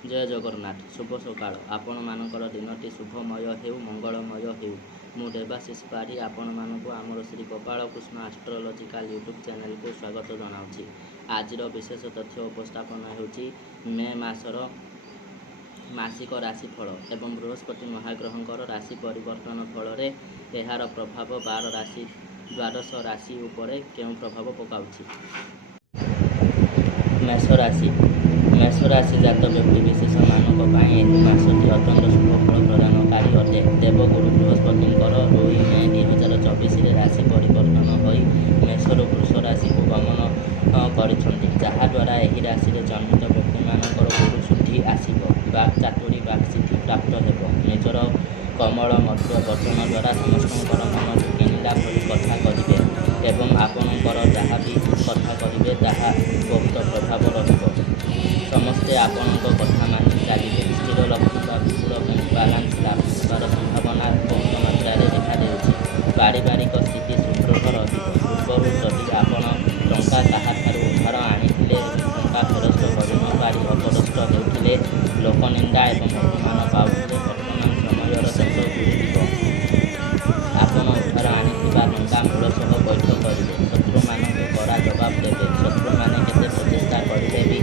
जय जगन्नाथ शुभ सकाळ आपण मानकर दिनटी शुभमय हेउ मंगलमय हेउ मु देवाशीष पाढ़ी आपण मानकु आमर Shri Gopal Krishna astrological YouTube channel को स्वागत जनाऊँगी। आज विशेष तथ्य उपस्थापन होची मे मासर मासिक राशिफल एवं बृहस्पति महाग्रहंकर राशि परिवर्तन फल यार प्रभाव 12 राशि द्वादश राशि उपरे केउं प्रभाव पकाउछि। मेष राशि जात व्यक्ति विशेष मानक मासटी अत्यंत शुभफल प्रदानकारी अटे। देवगुरु बृहस्पति 2 मे 2024 राशि परिवर्तन हो मेषरू वृष राशि को गमन करछन्ति, जहाद्वारा एही राशि जन्मित व्यक्ति मानकर गुरु शुद्धि आसिब, वाक् चातुरी वाक् सिद्धि प्राप्त हेब। निजर कमल मध्य वचन द्वारा समस्तଙ୍କର मन किणिला भली कथा करिवे एवं आपणकर जहाँ भी कथा करिवे ताहा बहुत प्रभाव रहिब। समस्ते आपणक कथा मानि चलिए। स्थिर लक्ष्य विपुल बैंक बालांस लाभ होबार संभावना बहुत मात्रा देखा देउछि। पारिवारिक स्थिति सुदृढ़ रहिब। पूर्वरु जदि आपण टंका काहाठारु उधार आनिथिले टंका फेरस्त करि न पारि अपदस्थ हेउथिले, लोकनिंदा एवं अपमान पाउथिले, वर्तमान समयर शेष गुरुदिब। आपण उधार आनिथिबा टंका मूलसह बैठ करिवे। शत्रुमानଙ୍କୁ कड़ा जवाब देवे। शत्रुमाने केते प्रचेष्टा करिले भी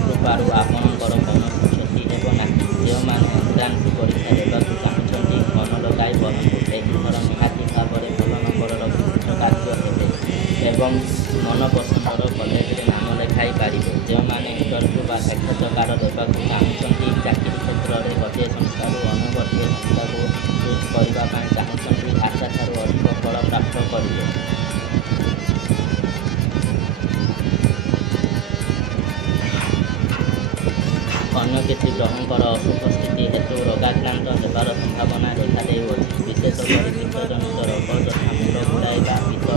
कृपारू आपणकर कौनसी क्षति हेब नाही। जेउमाने एंट्रांस परीक्षा देबाकू चाहुछन्ति मन लगाई पढ़न्तु। एही थर निहाती भाବରେ ଭଲ ନମ୍ବରର ବିଭିନ୍ନ କାର୍ଯ୍ୟ ହେବେ एवं मन पसंदर कलेजरे नाम लेखाई पारिबे। जेउमाने इंटरव्यू बा साक्षात्कार देबाकू चाहुछन्ति, चाकरी क्षेत्र में गोटे संस्थारू अन्य गोटे संस्थाକୁ चूज करबा ପାଇଁ चाहुछन्ति, आशा ठारू अधिक फल प्राप्त करिवे। अन्य किसी ग्रहंकर अशुभ स्थिति हेतु रोगाक्रांत होबार संभावना देखा देउछि। विशेषकर पित्तजनित रोग तथा मुंड घुराइबा, पित्त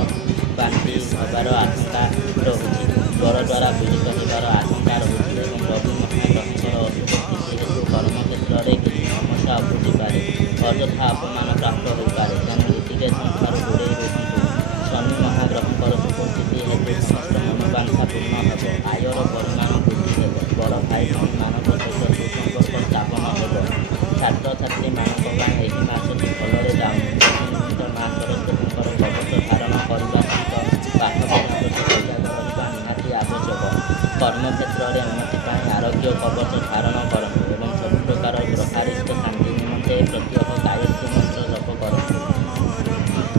बांति होबार आशंका रहुछि। ज्वर द्वारा पीड़ित होबार आशंका रहुछि एवं रवि महाग्रहंकर अशुभ स्थिति हेतु कर्मक्षेत्र में किसी समस्या उपुजिपारे, अଯଥା अपमान प्राप्त होइपारे, तेणु लिटिगेशन ठारू दूरेई रुहन्तु। शनि महाग्रहंकर शुभ स्थिति हेतु समस्त मनोवांछा पूर्ण हेब। आयर परिमाण वृद्धि हेब। बड़ भाई भौणी मानक सहित सुसंपर्क स्थापन हेब। छात्र छात्री मानक ପାଇଁ ଏହି ମାସଟି ଭଲରେ ଯାଉନି। ମା ସରସ୍ୱତୀଙ୍କର କବଚ ଧାରଣ କରିବା ସହିତ ପାଠ ପଢ଼ା ପ୍ରତି ସଜାଗ ରହିବା ନିହାତି ଆବଶ୍ୟକ। କର୍ମକ୍ଷେତ୍ରରେ ଉନ୍ନତି ପାଇଁ ଆରୋଗ୍ୟ କବଚ